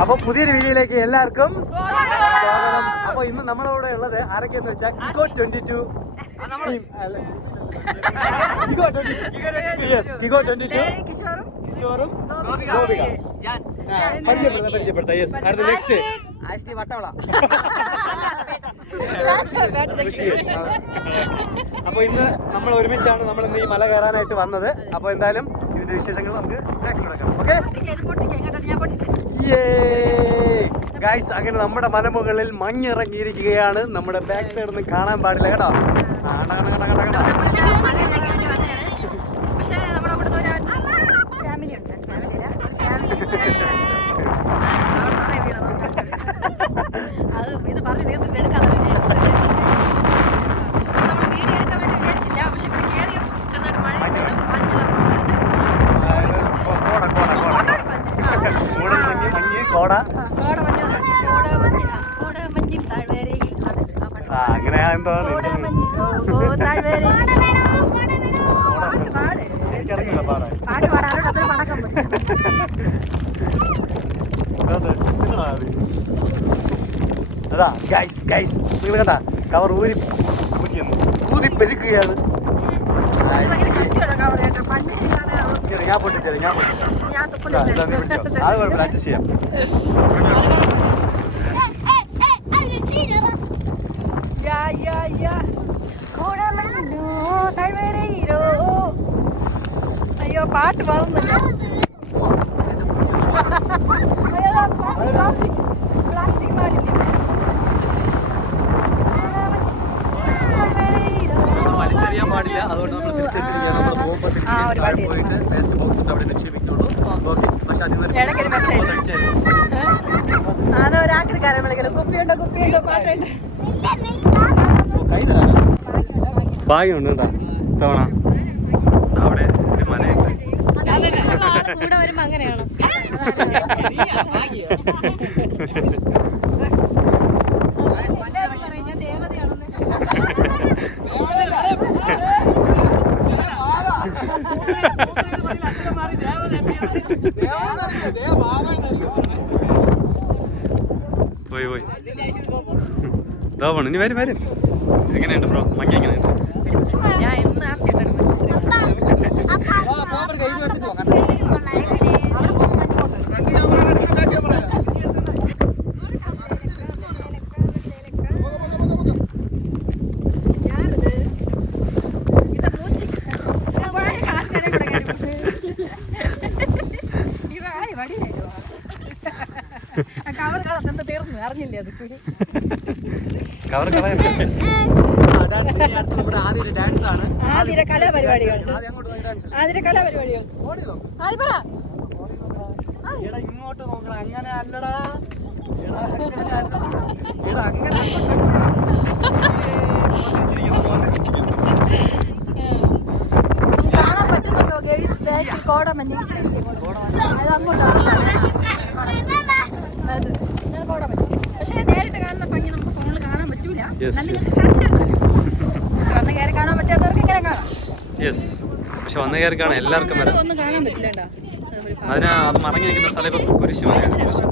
അപ്പൊ പുതിയൊരു വീഡിയോയിലേക്ക് എല്ലാവർക്കും സ്വാഗതം. അപ്പൊ ഇന്ന് നമ്മളവിടെ ഉള്ളത് ആരൊക്കെയെന്ന് വെച്ചാൽ ഇക്കോ ട്വന്റി ടു. കിഗോ ട്വന്റി ടു. കിഷോറും? പരിചയപ്പെടുത്താം പരിചയപ്പെടുത്താം. യെസ് അടുത്ത നെക്സ്റ്റ് വട്ടവള. അപ്പൊ ഇന്ന് നമ്മൾ ഒരുമിച്ചാണ് നമ്മൾ ഇന്ന് ഈ മല കയറാനായിട്ട് വന്നത്. അപ്പൊ എന്തായാലും ഇതിന്റെ വിശേഷങ്ങൾ നമുക്ക് ഓക്കെ ഗൈസ് അങ്ങനെ നമ്മുടെ മലമുകളിൽ മഞ്ഞിറങ്ങിയിരിക്കുകയാണ്. നമ്മുടെ ബാക്ക് സൈഡിൽ നിന്ന് കാണാൻ പാടില്ല കേട്ടോ? ആ, കണ്ട, കണ്ട, കണ്ട, കണ്ട, കണ്ട. പക്ഷേ നമ്മുടെ അവിടുന്ന് ഒരു ഫാമിലി ഉണ്ട് ഫാമിലി അത് ഇത് പറഞ്ഞ് തീർന്നിട്ട് എടുക്കാന്ന് വിചാരിച്ചത് നമ്മൾ വീഡിയോ എടുക്കാൻ വേണ്ടി വിചാരിച്ചില്ല പക്ഷെ ഇവിടെ കയറിയ ചെറുതായിട്ട് മഴ മഞ്ഞ് അതായത് കോ- കോട കോട കോട മൂടൽ മഞ്ഞ് മഞ്ഞ് കോട കോട മഞ്ഞ് കോട മഞ്ഞ് കോട മഞ്ഞ് താഴ്വരയിൽ ആ പാട്ട്. ആ അങ്ങനെയാ എന്തോ കോട മഞ്ഞ് ഓ ഓ താഴ്വരയിൽ പാട്ട് പാട് എനിക്കറിയില്ല പാടാൻ പാട്ട് പാടാനോട് അത്ര പടക്കം പറ്റും അതെ, നിങ്ങളാ അത്? ഗൈസ് ഗൈസ് നിങ്ങൾ കണ്ട കവർ ഊരി. ഊതി പെരുക്കുകയാണ് ഞാൻ പൊട്ടിച്ചേരാം ഞാൻ പൊട്ടിച്ചേരാം. അത് കുഴപ്പമില്ല അഡ്ജസ്റ്റ് ചെയ്യാം. അയ്യോ പാട്ട് പാടുന്നില്ല പ്ലാസ്റ്റിക്, പ്ലാസ്റ്റിക്, മാലിന്യം. വലിച്ചെറിയാൻ പാടില്ല. അതുകൊണ്ട് നമ്മൾ തിരിച്ചെത്തിരിക്കുകയാണ് നമ്മൾ പോകുമ്പോൾ തിരിച്ച് പോയിട്ട് വേസ്റ്റ് ബോക്സ് ഉണ്ട് അവിടെ നിക്ഷേപിക്കുള്ളൂ. ഓക്കെ പക്ഷെ അതിൽ നിന്ന് ഒരാക്രിക്കാരെ വിളിക്കലും കുപ്പിയുണ്ടോ കുപ്പിയുണ്ടോ? പാട്ടുണ്ട് ഭാഗ്യമുണ്ട് കേട്ടോ. തവണ അവിടെ ഒരു മലയുണ്ട് കൂടെ വരുമ്പോ അങ്ങനെയാണോ പോയി പോയി ഇതാ പോണു ഇനി വരും വരും എങ്ങനെയുണ്ട് ബ്രോ മങ്ങി എങ്ങനെയുണ്ട് ഞാൻ ഇന്ന് ആക്കി കവർ കളർ തീർന്നു അറിഞ്ഞില്ലേ അത് കവർ കളയണ്ട ആതിര കലാപരിപാടികൾ. ആതിര കലാപരിപാടികൾ. ആദ്യ പറ. ഇങ്ങോട്ട് നോക്കണം അങ്ങനെ അല്ലടാ. കാണാൻ പറ്റുന്നുണ്ടോ ഗേൾസ്? ബാക്ക് കോടമഞ്ഞി അത് അങ്ങോട്ട് അത്. ഞാൻ കോടമഞ്ഞി പക്ഷേ നേരിട്ട് കാണുന്ന ഭംഗി നമുക്ക് ഫോണിൽ കാണാൻ പറ്റൂല. Yes, പക്ഷെ വന്ന് കയറി കാണാൻ പറ്റാത്തവർക്ക് ഇങ്ങനെ കാണാം. യെസ് പക്ഷെ വന്ന കയറി കാണാൻ എല്ലാവർക്കും വരാം. ഒന്നും കാണാൻ പറ്റില്ല കേട്ടോ. അത് മറങ്ങി നിൽക്കുന്ന സ്ഥലം ഇപ്പൊ കുരിശ് മലയാണ് കുരിശ്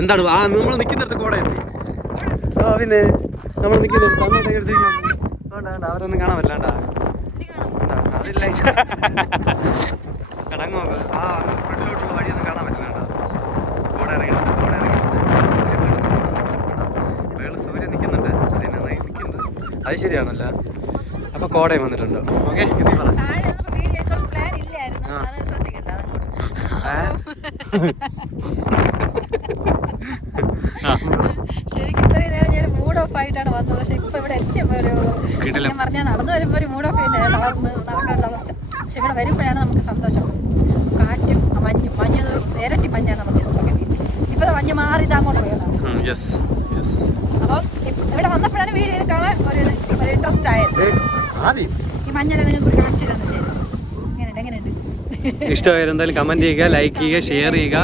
എന്താണ്? ആ നമ്മൾ നിൽക്കുന്നിടത്ത് കോട എത്തി ആ പിന്നെ നമ്മൾ നിൽക്കുന്നിടത്ത് അങ്ങോട്ടേക്ക് വേണ്ട അവരൊന്നും കാണാൻ പറ്റില്ലാണ്ടാ അതില്ല കടങ്ങ് ആ ഫ്രണ്ടിലോട്ടുള്ള വഴിയൊന്നും കാണാൻ പറ്റില്ല കോട ഇറങ്ങണം കോട ഇറങ്ങണം സൂര്യൻ നിൽക്കുന്നുണ്ട് അത് ശരിയാണല്ല? അപ്പൊ കോടയം വന്നിട്ടുണ്ട്. ഓക്കെ ശരിക്കും ഇത്രയും നേരം ഞാൻ മൂഡ് ഓഫ് ആയിട്ടാണ് വന്നത്. പക്ഷെ ഇപ്പൊ ഇവിടെ എത്തിയപ്പോ ഒരു ഞാൻ പറഞ്ഞാൽ നടന്നു വരുമ്പോ ഒരു മൂഡ് ഓഫ് തളർന്ന് പക്ഷെ ഇവിടെ വരുമ്പോഴാണ് നമുക്ക് സന്തോഷം. കാറ്റും മഞ്ഞും മഞ്ഞ് ഇരട്ടി മഞ്ഞാണ് നമുക്ക്. ഇപ്പൊ മഞ്ഞ് മാറി ഇത് അങ്ങോട്ട് പോയതാണ് യെസ് യെസ് അപ്പോൾ ഇവിടെ വന്നപ്പോഴാണ് വീഡിയോ കാണാൻ ഒരു ഇൻട്രസ്റ്റ് ആയത്. ആദ്യം? ഈ മഞ്ഞളിനെ കാണിച്ചിരുന്നു വിചാരിച്ചു. എങ്ങനെയുണ്ട് എങ്ങനെയുണ്ട് ഇഷ്ടമായാലും എന്തായാലും കമന്റ് ചെയ്യുക ലൈക്ക് ചെയ്യുക ഷെയർ ചെയ്യുക.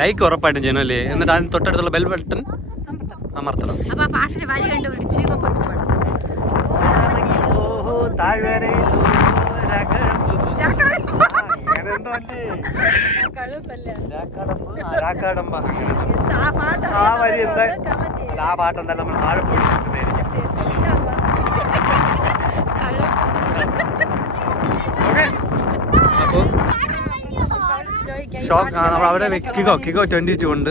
ലൈക്ക് ഉറപ്പായിട്ടും ചെയ്യണം അല്ലേ? എന്നിട്ട് അതിന് തൊട്ടടുത്തുള്ള ബെൽ ബട്ടൺ അമർത്തണം. അപ്പൊ ആ പാട്ടിന്റെ വരി കണ്ടുപിടിച്ച് ഓഹോ ആ വരി എന്താ? ആ പാട്ട് എന്തായാലും നമ്മൾ താഴെ പോയി നമ്മൾ അവിടെ കിക്കോ കിക്കോ ട്വന്റി ടു ഉണ്ട്.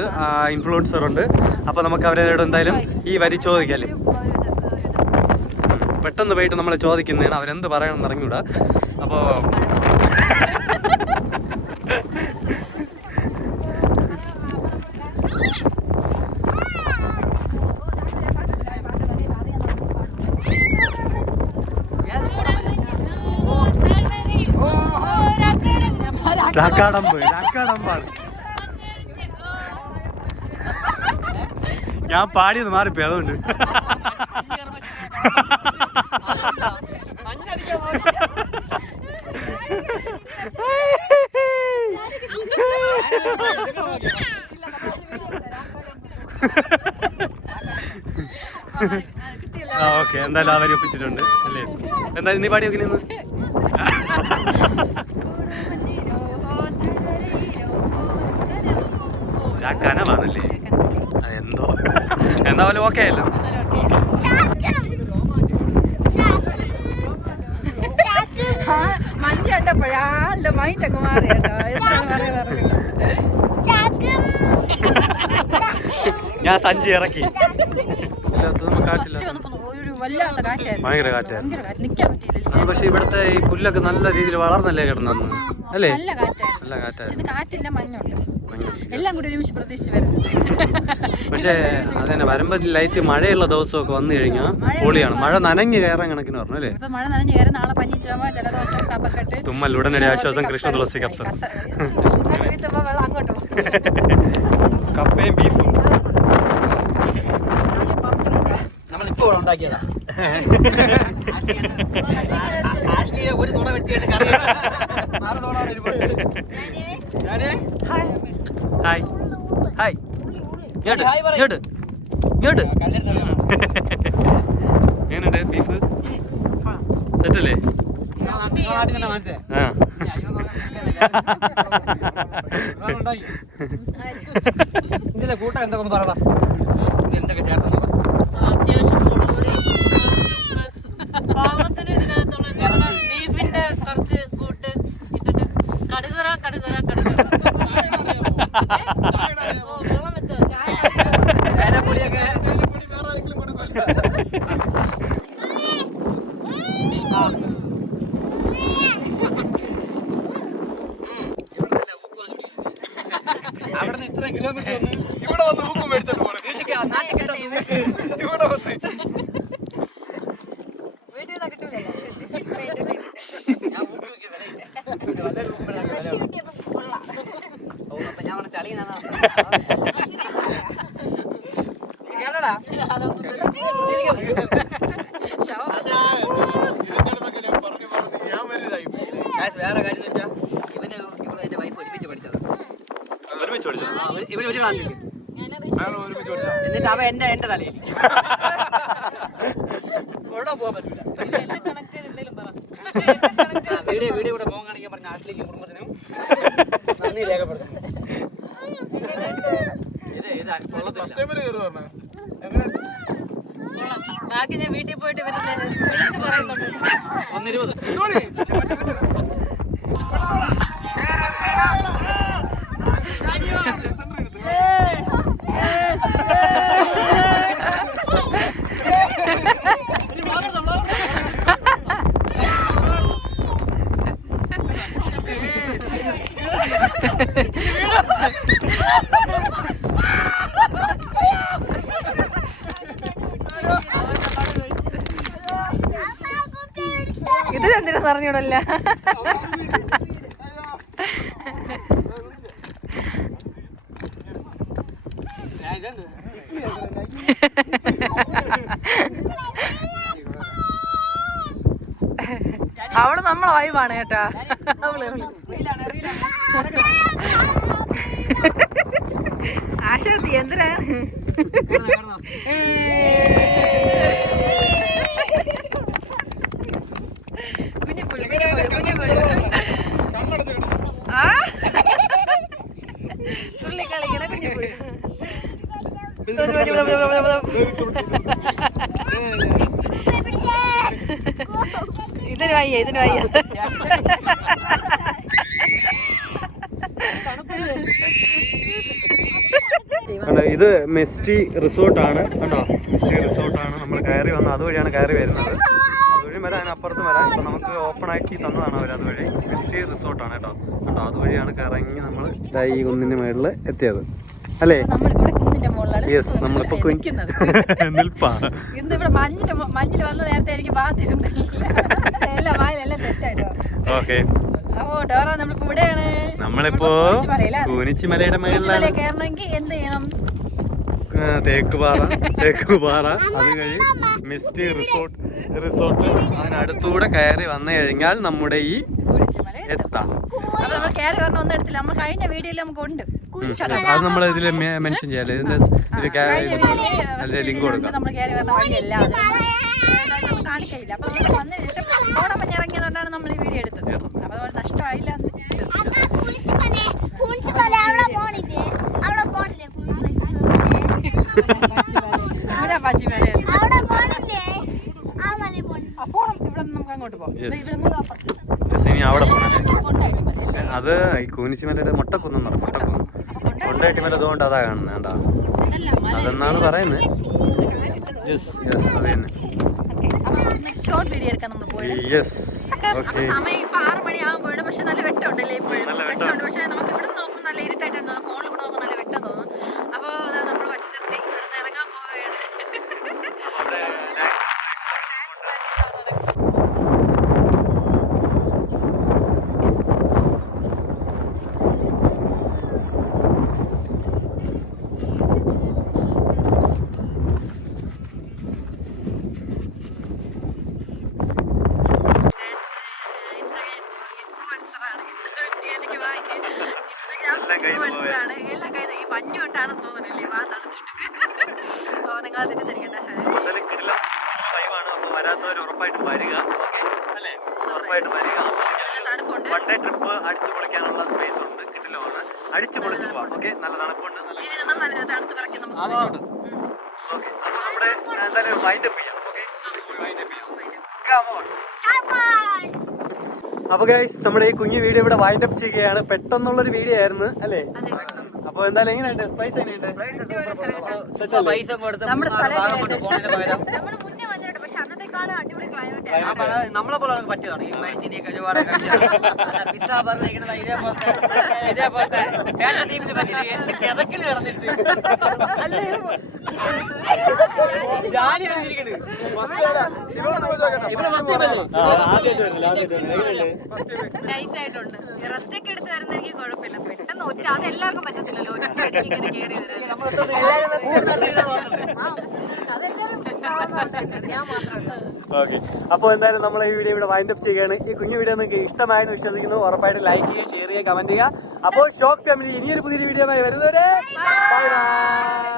ഇൻഫ്ലുവൻസർ ഉണ്ട്. അപ്പോൾ നമുക്ക് അവരോട് എന്തായാലും ഈ വരി ചോദിക്കാല്ലേ പെട്ടെന്ന് പോയിട്ട് നമ്മൾ ചോദിക്കുന്നതാണ്. അവരെന്ത് പറയണമെന്ന് അറിഞ്ഞൂടാ. അപ്പോൾ രാക്കാടമ്പ് രാക്കാടമ്പാണ്. ഞാൻ പാടിയത് മാറിപ്പോയി അതുകൊണ്ട് ആ ഓക്കെ. എന്തായാലും അവരെ ഒപ്പിച്ചിട്ടുണ്ട് അല്ലേ? എന്തായാലും നീ പാടി നോക്കി നിന്ന് കനവാണല്ലേ എന്തോ? എന്നാ പോലെ ഓക്കെ അല്ലോ മഞ്ഞ മൈൻഡ് അങ്ങ് മാറി ഞാൻ സഞ്ചി ഇറക്കി. ഭയങ്കര കാറ്റായിരുന്നു. പക്ഷെ ഇവിടുത്തെ ഈ പുല്ലൊക്കെ നല്ല രീതിയിൽ വളർന്നല്ലേ കിടന്നു അല്ലേ? നല്ല കാറ്റായിരുന്നു. നല്ല പക്ഷെ കാറ്റായിരുന്നു ഇത് കാറ്റില്ല മഞ്ഞുണ്ട്. എല്ലാം കൂടി ഒരുമിച്ച് പ്രതീക്ഷിച്ച് വരുന്നത് പക്ഷേ അതന്നെ വരുമ്പോ ലൈറ്റ് മഴയുള്ള ദിവസമൊക്കെ വന്നു കഴിഞ്ഞാൽ പൊളിയാണ്. മഴ നനഞ്ഞു കയറാൻ കണക്കിന് പറഞ്ഞു അല്ലേ? മഴ നനഞ്ഞു കയറി നാളെ പനി ചുമ ജലദോഷം കപ്പക്കെട്ട് തുമ്മൽ ഉടനടി ആശ്വാസം കൃഷ്ണ തുളസി പോകും കപ്പയും ബീഫും നമ്മളിപ്പോ ഉണ്ടാക്കിയതാണ് ഉണ്ടാക്കിയതാ. ഒരു തുണ. ഞാനേ? ഹായ്. ഹായ്. ഇങ്ങോട്ട്. ഇങ്ങോട്ട് എങ്ങനെയുണ്ട് ബീഫ് സെറ്റല്ലേ? ഇതിലെ കൂട്ടം എന്തൊക്കെ ഒന്ന് പറയടാ ഇത് എന്തൊക്കെ ചേർത്ത് അത്യാവശ്യം മുളകുപൊടി, പാകത്തിന് ഇതിനകത്തുള്ള ഞങ്ങള് ബീഫിന്റെ കുറച്ച് എന്നിട്ട് അവ എന്റെ എന്റെ തലയിൽ. എവിടെ പോകാൻ പറ്റൂല. എന്നെ കണക്ട് ചെയ്ത് എന്തെങ്കിലും പറ ആ, വീഡിയോ വീഡിയോ കൂടെ പോകാൻ കാണിക്കാൻ പറഞ്ഞ നാട്ടിലേക്ക് കുടുംബത്തിനും നന്ദി രേഖപ്പെടുത്തുന്നു. ഇത് ഇത് കൊള്ളത്തില്ല. ബാക്കി ഞാൻ വീട്ടിൽ പോയിട്ട് വിളിച്ച് പറയുന്നുണ്ട്. ഒന്നിരുപത്. ഇത് എന്തിനാ അറിഞ്ഞൂടല്ല. അവൾ നമ്മളെ വൈബാണ് കേട്ടാ. അവൾ. ആശാത്തി എന്തിനാണ്? ആ ഇതിന് വയ്യ ഇതിന് വയ്യ ഇത് മെസ്റ്റി റിസോർട്ടാണ്. കണ്ടോ? മെസ്റ്റി റിസോർട്ടാണ്. നമ്മൾ കയറി വന്നത് അതുവഴിയാണ് കയറി വരുന്നത്. അതുവഴി വരാം അതിനപ്പുറത്തും വരാം. ഇപ്പം നമുക്ക് ഓപ്പൺ ആക്കി തന്നതാണ് അവർ അതുവഴി. മെസ്റ്റി റിസോർട്ടാണ് കേട്ടോ. കണ്ടോ അതുവഴിയാണ് കറങ്ങി നമ്മൾ ഈ കുന്നിന്റെ മേളിൽ എത്തിയത്. അല്ലേ? യെസ് നമ്മളിപ്പോ കുഞ്ഞ് നിൽക്കുന്നത്. നിൽപ്പാ. ഇന്ന് ഇവിടെ മഞ്ഞിന് മു- മഞ്ഞിൽ വന്ന നേരത്തെ എനിക്ക് ബാധിരുന്നില്ല എല്ലാം വായിലെല്ലാം തെറ്റായിട്ടോ? ഓക്കെ. നമ്മളിപ്പോ. കൂനിച്ചിമലയുടെ മേളിലാണ്. കയറണമെങ്കിൽ എന്ത് ചെയ്യണം? ആ, തേക്ക് പാറ തേക്ക് പാറ അത് കഴിഞ്ഞ് മിസ്റ്റി റിസോർട്ട് റിസോർട്ട്. അതിനടുത്തൂടെ കയറി വന്നു കഴിഞ്ഞാൽ നമ്മുടെ ഈ എത്താം. അത് നമ്മൾ ഇതിൽ മെൻഷൻ ഇതിന്റെ ഇത് അതിന്റെ ലിങ്ക് കൊടുക്കാം. കാണിക്കില്ല അപ്പൊ വന്നതിന് ശേഷം ഇറങ്ങിയതുകൊണ്ടാണ് നമ്മൾ ഈ വീഡിയോ എടുത്തത്. അപ്പൊ അതുപോലെ നഷ്ടമായില്ല എന്ന് വിശ്വസിക്കുന്നു ഇവിടെ പച്ചിമലയാണ് അപ്പോൾ ഇവിടെ നിന്ന് നമുക്ക് അങ്ങോട്ട് പോകാം അവിടെ അത് ഈ കൂനിച്ചിമലയുടെ മുട്ടക്കുന്ന്. പറ മുട്ടക്കുന്ന് കൊണ്ടായിട്ടിമല അതുകൊണ്ട് അതാ കാണുന്നത് അതെന്നാണ് പറയുന്നത് യെസ് യെസ് അത് തന്നെ. ഷോർട്ട് വീഡിയോ എടുക്കാൻ നമ്മൾ പോയത്. സമയം ഇപ്പൊ ആറ് മണിയാകുമ്പോഴും പക്ഷെ നല്ല വെട്ടമുണ്ടല്ലേ ഇപ്പോഴും. വെട്ടമുണ്ട്. പക്ഷെ നമുക്ക് ഇവിടെ നോക്കുമ്പോൾ നല്ല ഇരുട്ടായിട്ടാണ് ഫോണിൽ കൂടെ നോക്കുമ്പോൾ നല്ല വെട്ടം തോന്നും അപ്പോൾ നമ്മൾ വച്ച് നിർത്തി ഇവിടെ നിന്ന് ഇറങ്ങാൻ പോവുകയാണ് എല്ലാം കയ്യിൽ നിന്ന് പോയി. എല്ലാം കയ്യിൽ ഈ മഞ്ഞ് കൊണ്ടാണെന്ന് തോന്നുന്നില്ലേ വാ തണുത്തിട്ട് ഓ നിങ്ങൾ തെറ്റിദ്ധരിക്കണ്ട ശരി എന്തായാലും കിടിലം ലൈവാണ് അപ്പോൾ വരാത്തവർ ഉറപ്പായിട്ടും വരിക ഓക്കെ അല്ലേ ഉറപ്പായിട്ടും വരിക. ആസ്വദിക്കാം വൺ ഡേ ട്രിപ്പ് അടിച്ചു പൊളിക്കാനുള്ള സ്പേസ് ഉണ്ട്. കിട്ടില്ലാണ് അടിച്ചു പൊളിച്ചു പോവാം. ഓക്കെ നല്ല തണുപ്പുണ്ട്. നല്ല ഇനി നിന്നും നല്ല പറക്കി നമുക്ക്. ആദ്യം ഓക്കെ അപ്പോൾ നമ്മുടെ എന്തായാലും വൈൻഡ് അപ്പ് ചെയ്യാം. ഓക്കെ വൈൻഡ് അപ്പ് ചെയ്യാം കമോൺ അപ്പോൾ ഗൈസ് നമ്മുടെ ഈ കുഞ്ഞു വീഡിയോ ഇവിടെ വൈൻഡ് അപ്പ് ചെയ്യുകയാണ്. പെട്ടെന്നുള്ളൊരു വീഡിയോ ആയിരുന്നു അല്ലേ? അപ്പോൾ എന്തായാലും എങ്ങനെയുണ്ട്? പൈസ എങ്ങനെയുണ്ട്? പൈസ കൊടുത്ത് നമ്മളെ പോലെ പറ്റിയതാണ് ഈ മരിച്ചിന്റെയൊക്കെ ഒരുപാട് പിസ്സ പറഞ്ഞിരിക്കുന്നത് ഇതേപോലത്തെ ഇതേപോലത്തെ ടീമിന് പറ്റിയിട്ട് കിതക്കിൽ കിടന്നിട്ട് അല്ലേ ജാലി അറിഞ്ഞിരിക്കുന്നത് റെസ്റ്റ് ഒക്കെ എടുത്ത് വരുന്ന എനിക്ക് കുഴപ്പമില്ല. പെട്ടെന്ന് ഒറ്റ അത് എല്ലാവർക്കും പറ്റത്തില്ലല്ലോ. ഒറ്റ അടിക്ക് ഇങ്ങനെ കേറി വരാൻ. അതെല്ലാവരും ഓക്കെ. അപ്പോൾ എന്തായാലും നമ്മൾ ഈ വീഡിയോ ഇവിടെ വൈൻഡ് അപ്പ് ചെയ്യുകയാണ്. ഈ കുഞ്ഞു വീഡിയോ നിങ്ങൾക്ക് ഇഷ്ടമായെന്ന് വിശ്വസിക്കുന്നു. ഉറപ്പായിട്ട് ലൈക്ക് ചെയ്യുക ഷെയർ ചെയ്യുക കമന്റ് ചെയ്യുക. അപ്പോൾ ഷോക്ക് ഫാമിലി ഇനിയൊരു പുതിയൊരു വീഡിയോ ആയി വരുന്നവരെ ബൈ ബൈ